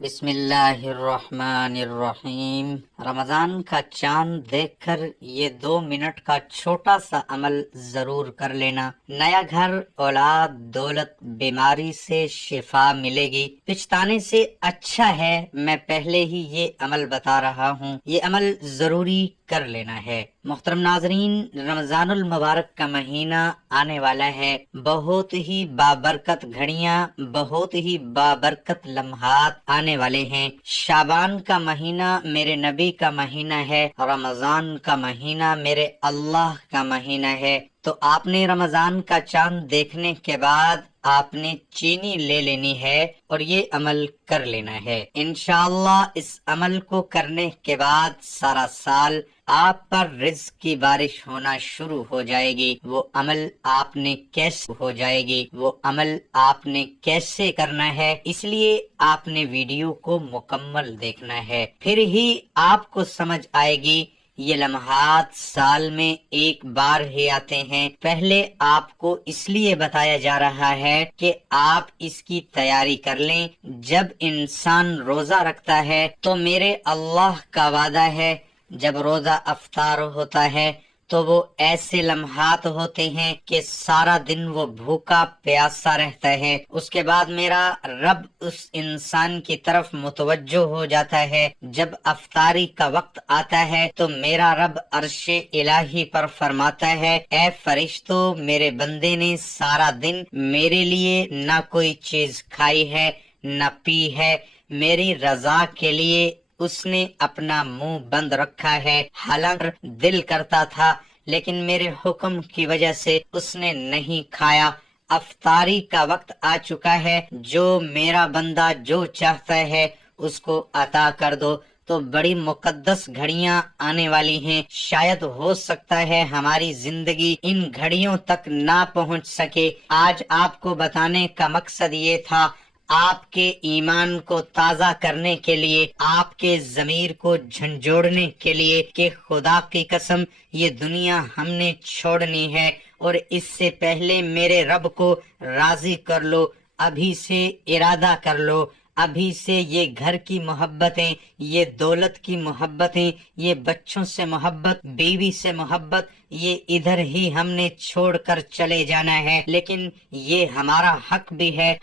بسم اللہ الرحمن الرحیم۔ رمضان کا چاند دیکھ کر یہ 2 منٹ کا چھوٹا سا عمل ضرور کر لینا۔ نیا گھر، اولاد، دولت، بیماری سے شفا ملے گی۔ پچھتانے سے اچھا ہے میں پہلے ہی یہ عمل بتا رہا ہوں، یہ عمل ضروری کر لینا ہے۔ محترم ناظرین، رمضان المبارک کا مہینہ آنے والا ہے۔ بہت ہی بابرکت گھڑیاں، بہت ہی بابرکت لمحات آنے والے ہیں۔ شعبان کا مہینہ میرے نبی کا مہینہ ہے، رمضان کا مہینہ میرے اللہ کا مہینہ ہے۔ تو آپ نے رمضان کا چاند دیکھنے کے بعد آپ نے چینی لے لینی ہے اور یہ عمل کر لینا ہے۔ انشاءاللہ اس عمل کو کرنے کے بعد سارا سال آپ پر رزق کی بارش ہونا شروع ہو جائے گی۔ وہ عمل آپ نے کیسے ہو جائے گی، وہ عمل آپ نے کیسے کرنا ہے، اس لیے آپ نے ویڈیو کو مکمل دیکھنا ہے، پھر ہی آپ کو سمجھ آئے گی۔ یہ لمحات سال میں ایک بار ہی آتے ہیں، پہلے آپ کو اس لیے بتایا جا رہا ہے کہ آپ اس کی تیاری کر لیں۔ جب انسان روزہ رکھتا ہے تو میرے اللہ کا وعدہ ہے، جب روزہ افطار ہوتا ہے تو وہ ایسے لمحات ہوتے ہیں کہ سارا دن وہ بھوکا پیاسا رہتا ہے۔ اس کے بعد میرا رب اس انسان کی طرف متوجہ ہو جاتا ہے۔ جب افطاری کا وقت آتا ہے تو میرا رب عرش الہی پر فرماتا ہے، اے فرشتوں، میرے بندے نے سارا دن میرے لیے نہ کوئی چیز کھائی ہے نہ پی ہے، میری رضا کے لیے اس نے اپنا منہ بند رکھا ہے۔ حالانکہ دل کرتا تھا لیکن میرے حکم کی وجہ سے اس نے نہیں کھایا۔ افطاری کا وقت آ چکا ہے، جو میرا بندہ جو چاہتا ہے اس کو عطا کر دو۔ تو بڑی مقدس گھڑیاں آنے والی ہیں، شاید ہو سکتا ہے ہماری زندگی ان گھڑیوں تک نہ پہنچ سکے۔ آج آپ کو بتانے کا مقصد یہ تھا، آپ کے ایمان کو تازہ کرنے کے لیے، آپ کے ضمیر کو جھنجھوڑنے کے لیے کہ خدا کی قسم یہ دنیا ہم نے چھوڑنی ہے اور اس سے پہلے میرے رب کو راضی کر لو۔ ابھی سے ارادہ کر لو، ابھی سے یہ گھر کی محبتیں، یہ دولت کی محبتیں، یہ بچوں سے محبت، بیوی سے محبت، یہ ادھر ہی ہم نے چھوڑ کر چلے جانا ہے۔ لیکن یہ ہمارا حق بھی ہے،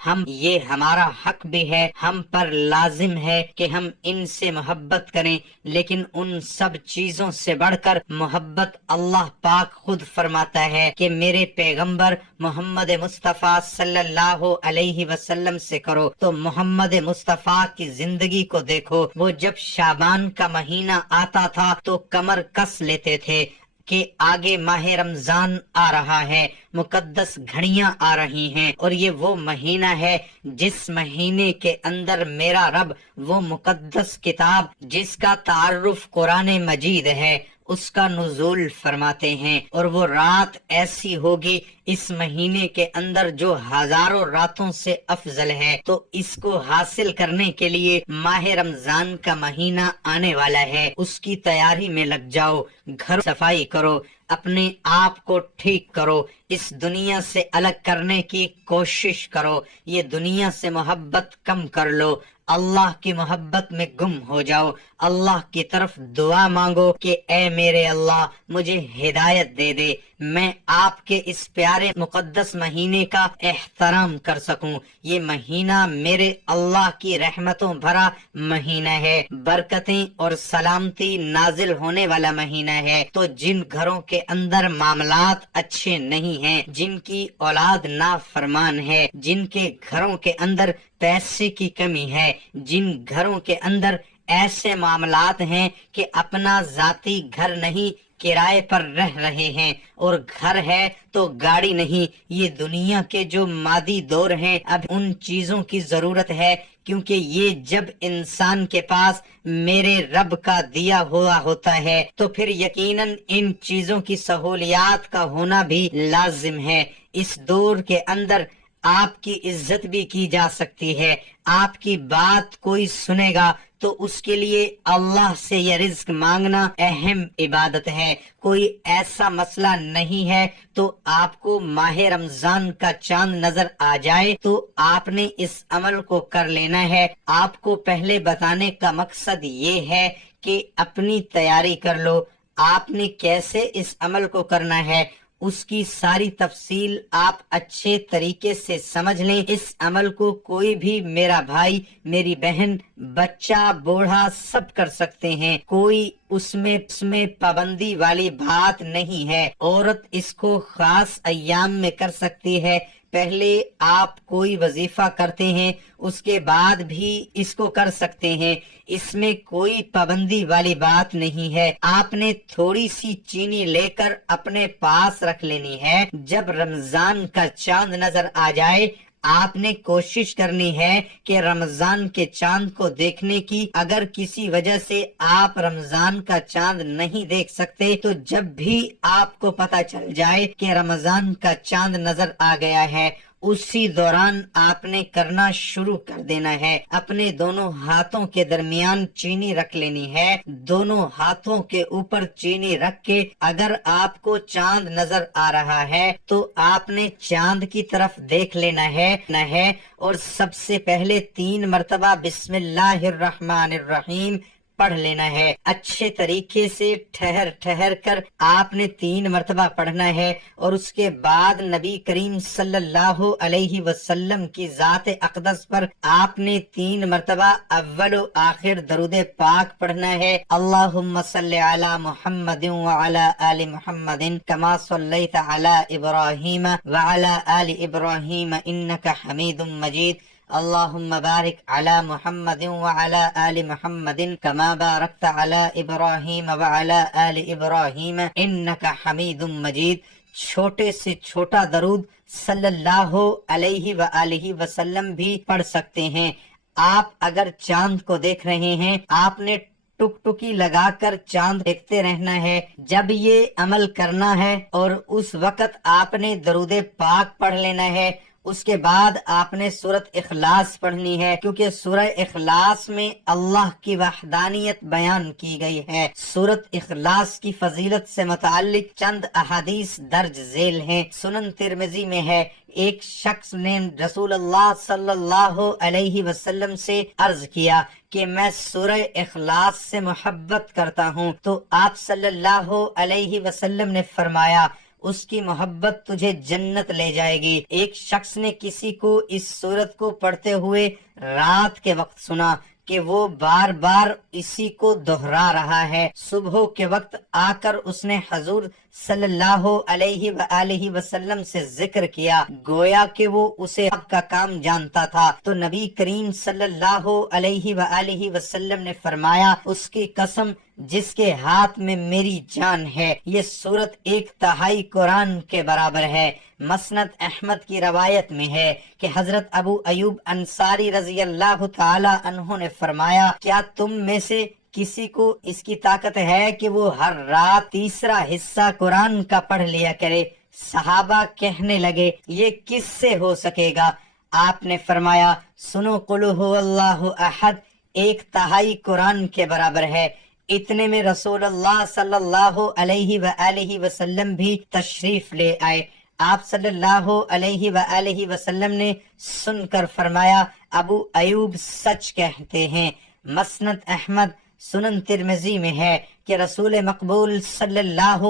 ہمارا حق بھی ہے، ہم پر لازم ہے کہ ہم ان سے محبت کریں۔ لیکن ان سب چیزوں سے بڑھ کر محبت اللہ پاک خود فرماتا ہے کہ میرے پیغمبر محمد مصطفیٰ صلی اللہ علیہ وسلم سے کرو۔ تو محمد مصطفیٰ کی زندگی کو دیکھو، وہ جب شعبان کا مہینہ آتا تھا تو کمر کس لیتے تھے کہ آگے ماہ رمضان آ رہا ہے، مقدس گھڑیاں آ رہی ہیں، اور یہ وہ مہینہ ہے جس مہینے کے اندر میرا رب وہ مقدس کتاب جس کا تعارف قرآن مجید ہے اس کا نزول فرماتے ہیں، اور وہ رات ایسی ہوگی اس مہینے کے اندر جو ہزاروں راتوں سے افضل ہے۔ تو اس کو حاصل کرنے کے لیے ماہ رمضان کا مہینہ آنے والا ہے، اس کی تیاری میں لگ جاؤ، گھر صفائی کرو، اپنے آپ کو ٹھیک کرو، اس دنیا سے الگ کرنے کی کوشش کرو، یہ دنیا سے محبت کم کر لو، اللہ کی محبت میں گم ہو جاؤ، اللہ کی طرف دعا مانگو کہ اے میرے اللہ مجھے ہدایت دے دے، میں آپ کے اس پیارے مقدس مہینے کا احترام کر سکوں۔ یہ مہینہ میرے اللہ کی رحمتوں بھرا مہینہ ہے، برکتیں اور سلامتی نازل ہونے والا مہینہ ہے۔ تو جن گھروں کے اندر معاملات اچھے نہیں ہیں، جن کی اولاد نافرمان ہے، جن کے گھروں کے اندر پیسے کی کمی ہے، جن گھروں کے اندر ایسے معاملات ہیں کہ اپنا ذاتی گھر نہیں کرائے پر رہ رہے ہیں، اور گھر ہے تو گاڑی نہیں، یہ دنیا کے جو مادی دور ہیں، اب ان چیزوں کی ضرورت ہے، کیونکہ یہ جب انسان کے پاس میرے رب کا دیا ہوا ہوتا ہے تو پھر یقیناً ان چیزوں کی سہولیات کا ہونا بھی لازم ہے۔ اس دور کے اندر آپ کی عزت بھی کی جا سکتی ہے، آپ کی بات کوئی سنے گا تو اس کے لیے اللہ سے یہ رزق مانگنا اہم عبادت ہے۔ کوئی ایسا مسئلہ نہیں ہے تو آپ کو ماہ رمضان کا چاند نظر آ جائے تو آپ نے اس عمل کو کر لینا ہے۔ آپ کو پہلے بتانے کا مقصد یہ ہے کہ اپنی تیاری کر لو، آپ نے کیسے اس عمل کو کرنا ہے اس کی ساری تفصیل آپ اچھے طریقے سے سمجھ لیں۔ اس عمل کو کوئی بھی، میرا بھائی، میری بہن، بچہ، بوڑھا، سب کر سکتے ہیں، کوئی اس میں پابندی والی بات نہیں ہے۔ عورت اس کو خاص ایام میں کر سکتی ہے، پہلے آپ کوئی وظیفہ کرتے ہیں اس کے بعد بھی اس کو کر سکتے ہیں، اس میں کوئی پابندی والی بات نہیں ہے۔ آپ نے تھوڑی سی چینی لے کر اپنے پاس رکھ لینی ہے، جب رمضان کا چاند نظر آ جائے آپ نے کوشش کرنی ہے کہ رمضان کے چاند کو دیکھنے کی۔ اگر کسی وجہ سے آپ رمضان کا چاند نہیں دیکھ سکتے تو جب بھی آپ کو پتہ چل جائے کہ رمضان کا چاند نظر آ گیا ہے اسی دوران آپ نے کرنا شروع کر دینا ہے۔ اپنے دونوں ہاتھوں کے درمیان چینی رکھ لینی ہے، دونوں ہاتھوں کے اوپر چینی رکھ کے اگر آپ کو چاند نظر آ رہا ہے تو آپ نے چاند کی طرف دیکھ لینا ہے اور سب سے پہلے 3 مرتبہ بسم اللہ الرحمن الرحیم پڑھ لینا ہے۔ اچھے طریقے سے ٹھہر کر آپ نے 3 مرتبہ پڑھنا ہے اور اس کے بعد نبی کریم صلی اللہ علیہ وسلم کی ذات اقدس پر آپ نے 3 مرتبہ اول و آخر درود پاک پڑھنا ہے۔ اللہم صلی علی محمد وعلی آل محمد کما صلیت علی ابراہیم وعلی آل ابراہیم انک حمید مجید۔ اللہم بارک علی محمد وعلی آل محمد کما بارکت علی ابراہیم وعلی آل ابراہیم انک حمید مجید۔ چھوٹے سے چھوٹا درود صلی اللہ علیہ وآلہ وسلم بھی پڑھ سکتے ہیں۔ آپ اگر چاند کو دیکھ رہے ہیں آپ نے ٹک ٹکی لگا کر چاند دیکھتے رہنا ہے۔ جب یہ عمل کرنا ہے اور اس وقت آپ نے درود پاک پڑھ لینا ہے، اس کے بعد آپ نے سورۃ اخلاص پڑھنی ہے، کیونکہ سورہ اخلاص میں اللہ کی وحدانیت بیان کی گئی ہے۔ سورۃ اخلاص کی فضیلت سے متعلق چند احادیث درج ذیل ہیں۔ سنن ترمذی میں ہے، ایک شخص نے رسول اللہ صلی اللہ علیہ وسلم سے عرض کیا کہ میں سورہ اخلاص سے محبت کرتا ہوں، تو آپ صلی اللہ علیہ وسلم نے فرمایا اس کی محبت تجھے جنت لے جائے گی۔ ایک شخص نے کسی کو اس سورت کو پڑھتے ہوئے رات کے وقت سنا کہ وہ بار بار اسی کو دہرا رہا ہے۔ صبح کے وقت آ کر اس نے حضور صلی اللہ علیہ وآلہ وسلم سے ذکر کیا، گویا کہ وہ اسے آپ کا کام جانتا تھا۔ تو نبی کریم صلی اللہ علیہ وآلہ وسلم نے فرمایا اس کی قسم جس کے ہاتھ میں میری جان ہے، یہ سورت 1/3 قرآن کے برابر ہے۔ مسند احمد کی روایت میں ہے کہ حضرت ابو ایوب انصاری رضی اللہ تعالی عنہ نے فرمایا، کیا تم میں سے کسی کو اس کی طاقت ہے کہ وہ ہر رات تیسرا حصہ قرآن کا پڑھ لیا کرے؟ صحابہ کہنے لگے یہ کس سے ہو سکے گا؟ آپ نے فرمایا سنو، قل هو اللہ احد 1/3 قرآن کے برابر ہے۔ اتنے میں رسول اللہ صلی اللہ علیہ وآلہ وسلم بھی تشریف لے آئے۔ آپ صلی اللہ علیہ وآلہ وسلم نے سن کر فرمایا ابو ایوب سچ کہتے ہیں۔ مسند احمد سنن ترمذی میں ہے کہ رسول مقبول صلی اللہ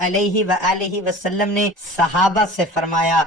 علیہ وآلہ وسلم نے صحابہ سے فرمایا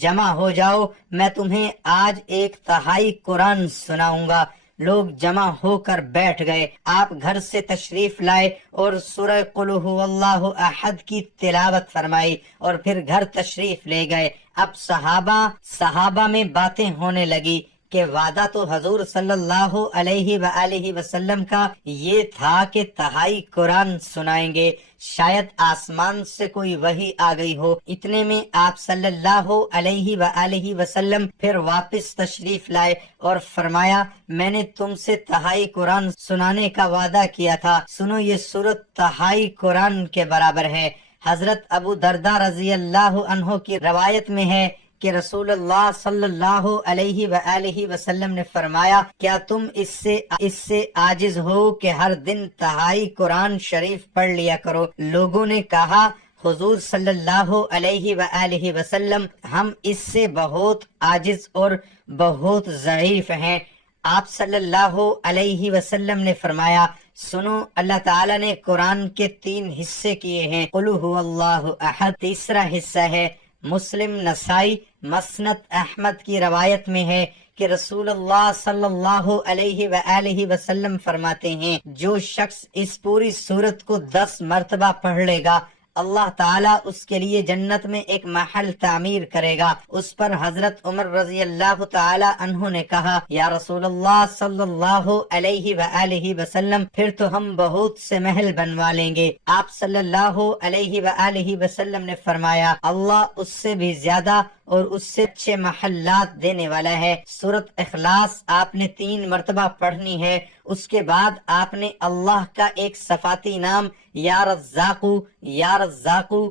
جمع ہو جاؤ، میں تمہیں آج 1/3 قرآن سناؤں گا۔ لوگ جمع ہو کر بیٹھ گئے۔ آپ گھر سے تشریف لائے اور سورہ قل هو اللہ احد کی تلاوت فرمائی اور پھر گھر تشریف لے گئے۔ اب صحابہ میں باتیں ہونے لگی کہ وعدہ تو حضور صلی اللہ علیہ وآلہ وسلم کا یہ تھا کہ 1/3 قرآن سنائیں گے، شاید آسمان سے کوئی وحی آ گئی ہو۔ اتنے میں آپ صلی اللہ علیہ وآلہ وسلم پھر واپس تشریف لائے اور فرمایا میں نے تم سے 1/3 قرآن سنانے کا وعدہ کیا تھا، سنو یہ سورت 1/3 قرآن کے برابر ہے۔ حضرت ابو درداء رضی اللہ عنہ کی روایت میں ہے کہ رسول اللہ صلی اللہ علیہ وآلہ وسلم نے فرمایا کیا تم اس سے عاجز ہو کہ ہر دن تہائی قرآن شریف پڑھ لیا کرو؟ لوگوں نے کہا حضور صلی اللہ علیہ وآلہ وسلم ہم اس سے بہت عاجز اور بہت ضعیف ہیں۔ آپ صلی اللہ علیہ وسلم نے فرمایا سنو، اللہ تعالیٰ نے قرآن کے 3 حصے کیے ہیں۔ قل هو اللہ احد تیسرا حصہ ہے۔ مسلم، نسائی، مسند احمد کی روایت میں ہے کہ رسول اللہ صلی اللہ علیہ وآلہ وسلم فرماتے ہیں جو شخص اس پوری سورت کو 10 مرتبہ پڑھ لے گا اللہ تعالیٰ اس کے لیے جنت میں ایک محل تعمیر کرے گا۔ اس پر حضرت عمر رضی اللہ تعالی عنہ نے کہا یا رسول اللہ صلی اللہ علیہ وآلہ وسلم پھر تو ہم بہت سے محل بنوا لیں گے۔ آپ صلی اللہ علیہ وآلہ وسلم نے فرمایا اللہ اس سے بھی زیادہ اور اس سے اچھے محلات دینے والا ہے۔ سورۃ اخلاص آپ نے 3 مرتبہ پڑھنی ہے۔ اس کے بعد آپ نے اللہ کا ایک صفاتی نام یا رزاقو یا رزاقو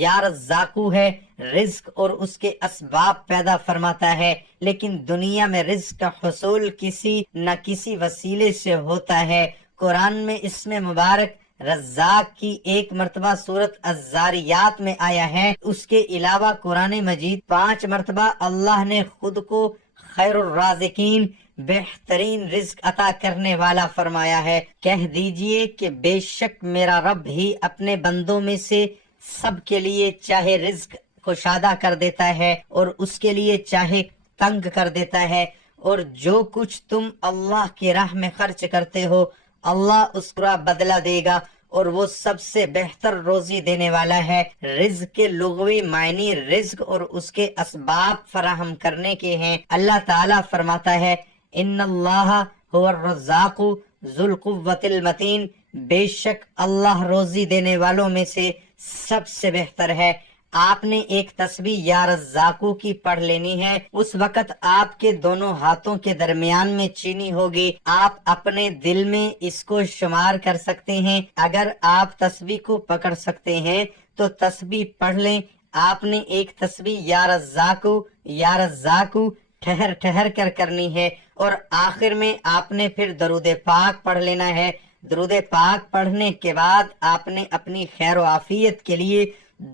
یا رزاقو ہے۔ رزق اور اس کے اسباب پیدا فرماتا ہے، لیکن دنیا میں رزق کا حصول کسی نہ کسی وسیلے سے ہوتا ہے۔ قرآن میں اسم مبارک رزاق کی 1 مرتبہ سورۃ الزاریات میں آیا ہے۔ اس کے علاوہ قرآن مجید 5 مرتبہ اللہ نے خود کو خیر الرازقین، بہترین رزق عطا کرنے والا فرمایا ہے۔ کہہ دیجئے کہ بے شک میرا رب ہی اپنے بندوں میں سے سب کے لیے چاہے رزق کشادہ کر دیتا ہے اور اس کے لیے چاہے تنگ کر دیتا ہے، اور جو کچھ تم اللہ کی راہ میں خرچ کرتے ہو اللہ اس کا بدلہ دے گا، اور وہ سب سے بہتر روزی دینے والا ہے۔ رزق کے لغوی معنی رزق اور اس کے اسباب فراہم کرنے کے ہیں۔ اللہ تعالیٰ فرماتا ہے ان اللہ هو الرزاق ذو القوة المتین، بے شک اللہ روزی دینے والوں میں سے سب سے بہتر ہے۔ آپ نے ایک تسبیح یا رزاقو کی پڑھ لینی ہے۔ اس وقت آپ کے دونوں ہاتھوں کے درمیان میں چینی ہوگی۔ آپ اپنے دل میں اس کو شمار کر سکتے ہیں۔ اگر آپ تسبیح کو پکڑ سکتے ہیں تو تسبیح پڑھ لیں۔ آپ نے ایک تسبیح یا رزاقو یا رزاقو ٹھہر ٹھہر کر کرنی ہے، اور آخر میں آپ نے پھر درود پاک پڑھ لینا ہے۔ درود پاک پڑھنے کے بعد آپ نے اپنی خیر و عافیت کے لیے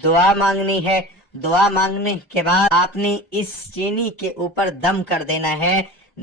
دعا مانگنی ہے۔ دعا مانگنے کے بعد آپ نے اس چینی کے اوپر دم کر دینا ہے۔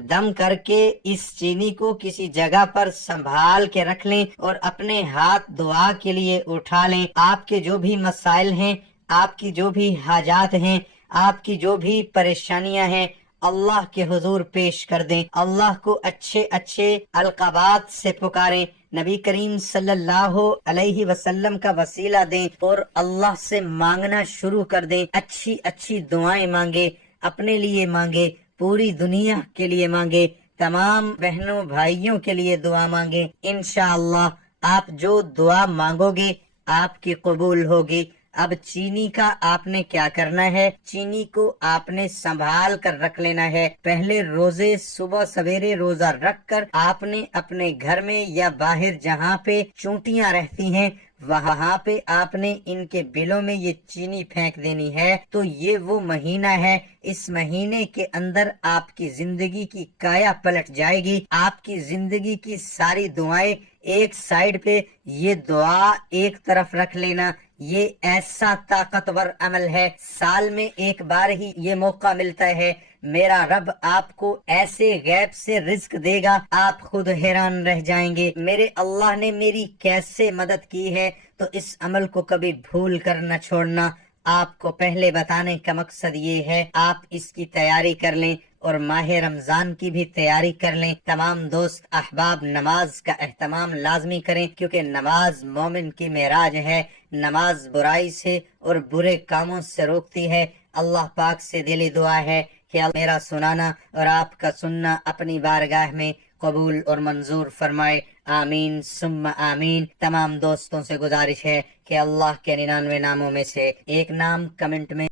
دم کر کے اس چینی کو کسی جگہ پر سنبھال کے رکھ لیں اور اپنے ہاتھ دعا کے لیے اٹھا لیں۔ آپ کے جو بھی مسائل ہیں، آپ کی جو بھی حاجات ہیں، آپ کی جو بھی پریشانیاں ہیں، اللہ کے حضور پیش کر دیں۔ اللہ کو اچھے اچھے القابات سے پکاریں، نبی کریم صلی اللہ علیہ وسلم کا وسیلہ دیں اور اللہ سے مانگنا شروع کر دیں۔ اچھی اچھی دعائیں مانگے، اپنے لیے مانگے، پوری دنیا کے لیے مانگے، تمام بہنوں بھائیوں کے لیے دعا مانگے۔ انشاءاللہ آپ جو دعا مانگو گے آپ کی قبول ہوگی۔ اب چینی کا آپ نے کیا کرنا ہے؟ چینی کو آپ نے سنبھال کر رکھ لینا ہے۔ پہلے روزے صبح سویرے روزہ رکھ کر آپ نے اپنے گھر میں یا باہر جہاں پہ چونٹیاں رہتی ہیں وہاں پہ آپ نے ان کے بلوں میں یہ چینی پھینک دینی ہے۔ تو یہ وہ مہینہ ہے، اس مہینے کے اندر آپ کی زندگی کی کایا پلٹ جائے گی۔ آپ کی زندگی کی ساری دعائیں ایک سائیڈ پہ، یہ دعا ایک طرف رکھ لینا۔ یہ ایسا طاقتور عمل ہے، سال میں ایک بار ہی یہ موقع ملتا ہے۔ میرا رب آپ کو ایسے غیب سے رزق دے گا آپ خود حیران رہ جائیں گے، میرے اللہ نے میری کیسے مدد کی ہے۔ تو اس عمل کو کبھی بھول کر نہ چھوڑنا۔ آپ کو پہلے بتانے کا مقصد یہ ہے آپ اس کی تیاری کر لیں اور ماہ رمضان کی بھی تیاری کر لیں۔ تمام دوست احباب نماز کا اہتمام لازمی کریں، کیونکہ نماز مومن کی معراج ہے۔ نماز برائی سے اور برے کاموں سے روکتی ہے۔ اللہ پاک سے دلی دعا ہے کہ میرا سنانا اور آپ کا سننا اپنی بارگاہ میں قبول اور منظور فرمائے، آمین ثم آمین۔ تمام دوستوں سے گزارش ہے کہ اللہ کے 99 ناموں میں سے ایک نام کمنٹ میں